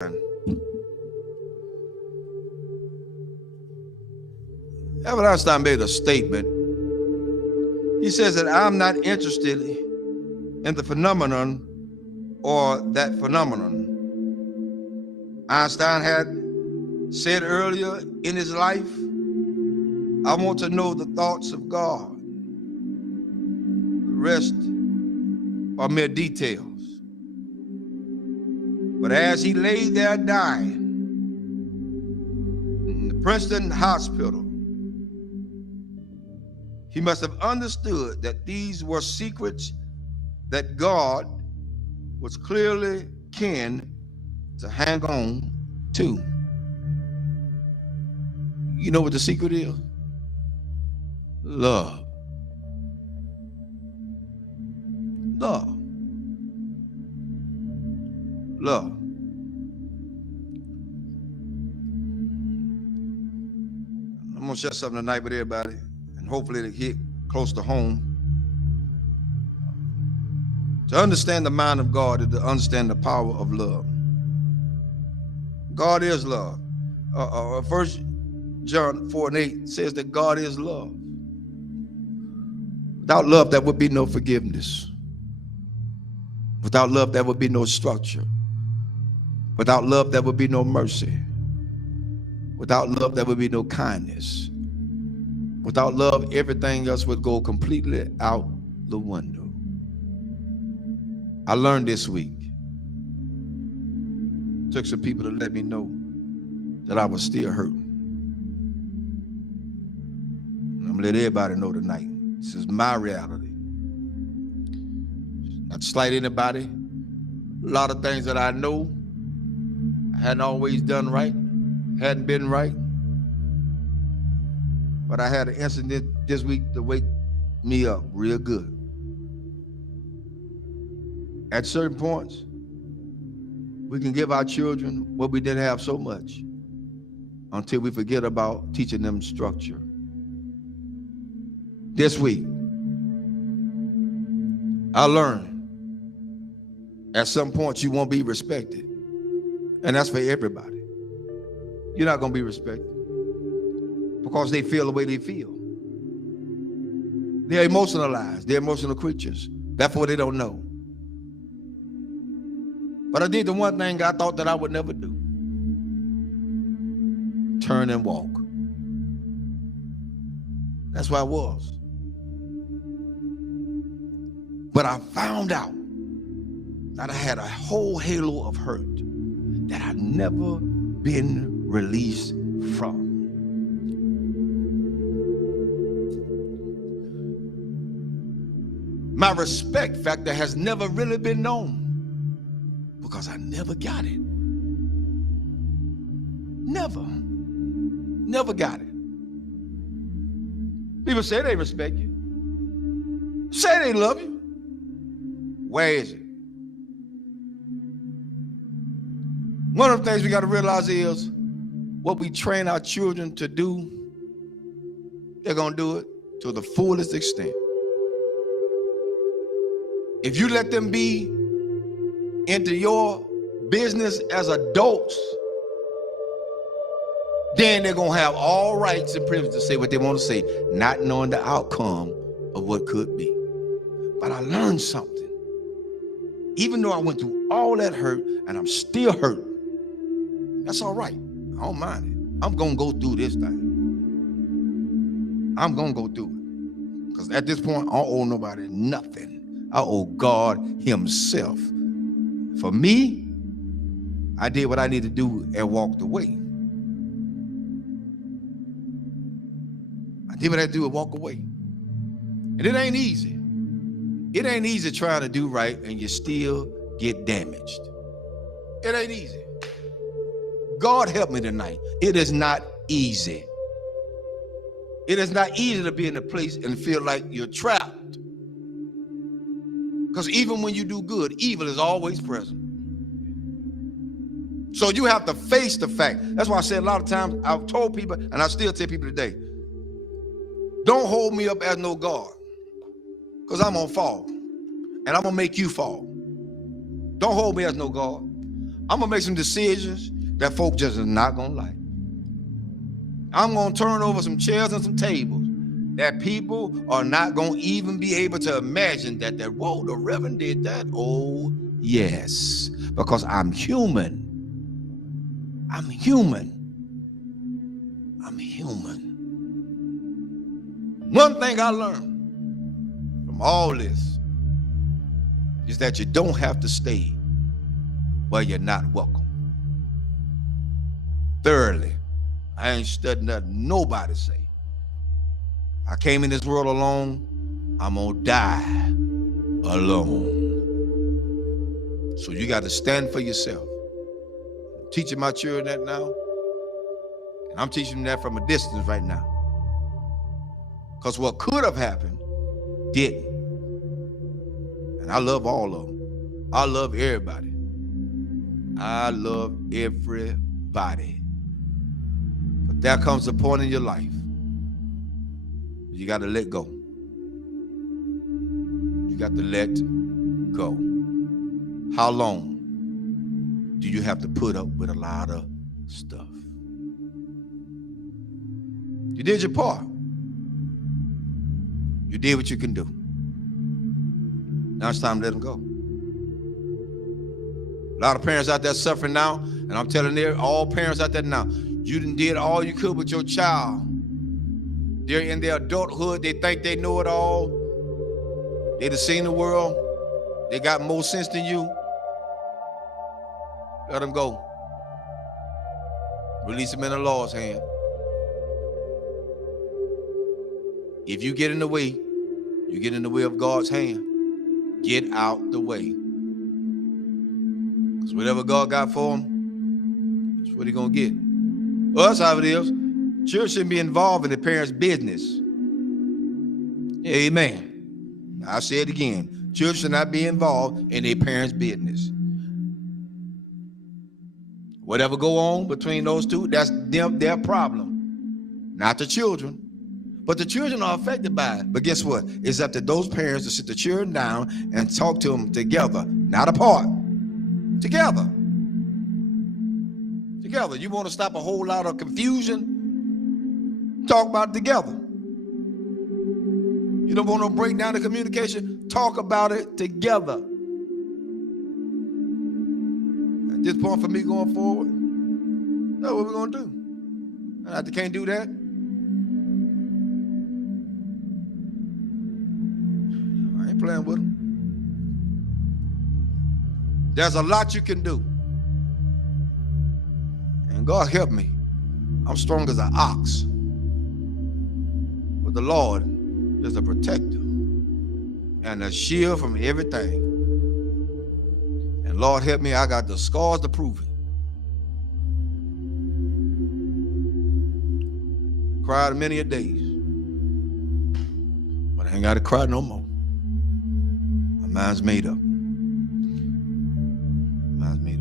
Albert Einstein made a statement. He says that I'm not interested in the phenomenon or that phenomenon. Einstein had said earlier in his life, I want to know the thoughts of God. The rest are mere details. But as he lay there dying in the Princeton hospital, he must have understood that these were secrets that God was clearly keen to hang on to. You know what the secret is? Love. Love. Love. I'm going to share something tonight with everybody, and hopefully it'll hit close to home. To understand the mind of God is to understand the power of love. God is love. 1 John 4:8 says that God is love. Without love, there would be no forgiveness. Without love, there would be no structure. Without love, there would be no mercy. Without love, there would be no kindness. Without love, everything else would go completely out the window. I learned this week. Took some people to let me know that I was still hurting. And I'm gonna let everybody know tonight. This is my reality. Not to slight anybody. A lot of things that I know I hadn't always done right, hadn't been right. But I had an incident this week to wake me up real good. At certain points, we can give our children what we didn't have so much until we forget about teaching them structure. This week, I learned at some point you won't be respected. And that's for everybody. You're not going to be respected because they feel the way they feel. They're emotionalized. They're emotional creatures. Therefore, they don't know. But I did the one thing I thought that I would never do. Turn and walk. That's where I was. But I found out that I had a whole halo of hurt that I'd never been released from. My respect factor has never really been known because I never got it. Never got it. People say they respect you. Say they love you. Where is it? One of the things we got to realize is what we train our children to do, they're going to do it to the fullest extent. If you let them be into your business as adults, then they're going to have all rights and privileges to say what they want to say, not knowing the outcome of what could be. But I learned something. Even though I went through all that hurt and I'm still hurt, that's all right. I don't mind it. I'm going to go through this thing. I'm going to go through it. Because at this point, I don't owe nobody nothing. I owe God himself. For me, I did what I needed to do and walked away. I did what I had to do and walk away. And it ain't easy. It ain't easy trying to do right and you still get damaged. It ain't easy. God help me tonight. It is not easy. It is not easy to be in a place and feel like you're trapped. Because even when you do good, evil is always present. So you have to face the fact. That's why I said a lot of times, I've told people, and I still tell people today, don't hold me up as no God. Because I'm going to fall. And I'm going to make you fall. Don't hold me as no God. I'm gonna make some decisions that folk just is not gonna like. I'm gonna turn over some chairs and some tables that people are not gonna even be able to imagine that whoa, the Reverend did that. Oh, yes, because I'm human. I'm human. I'm human. One thing I learned from all this is that you don't have to stay where you're not welcome. Thirdly, I ain't studying nothing nobody say. I came in this world alone. I'm gonna die alone. So you got to stand for yourself. I'm teaching my children that now, and I'm teaching them that from a distance right now. Because what could have happened didn't. And I love all of them. I love everybody. I love everybody. But there comes a point in your life you got to let go. You got to let go. How long do you have to put up with a lot of stuff? You did your part. You did what you can do. Now it's time to let them go. A lot of parents out there suffering now, and I'm telling all parents out there now, you done did all you could with your child. They're in their adulthood. They think they know it all. They done seen the world. They got more sense than you. Let them go. Release them in the Lord's hand. If you get in the way, you get in the way of God's hand. Get out the way. Because whatever God got for them, that's what he's going to get. Well, that's how it is. Children shouldn't be involved in the parents' business. Amen. I'll say it again. Children should not be involved in their parents' business. Whatever go on between those two, that's their problem. Not the children. But the children are affected by it. But guess what? It's up to those parents to sit the children down and talk to them together, not apart. Together. Together. You want to stop a whole lot of confusion? Talk about it together. You don't want to break down the communication? Talk about it together. At this point for me going forward, that's what we're going to do. And if they can't do that, I ain't playing with them. There's a lot you can do. And God help me. I'm strong as an ox. But the Lord is a protector and a shield from everything. And Lord help me, I got the scars to prove it. Cried many a days. But I ain't got to cry no more. My mind's made up.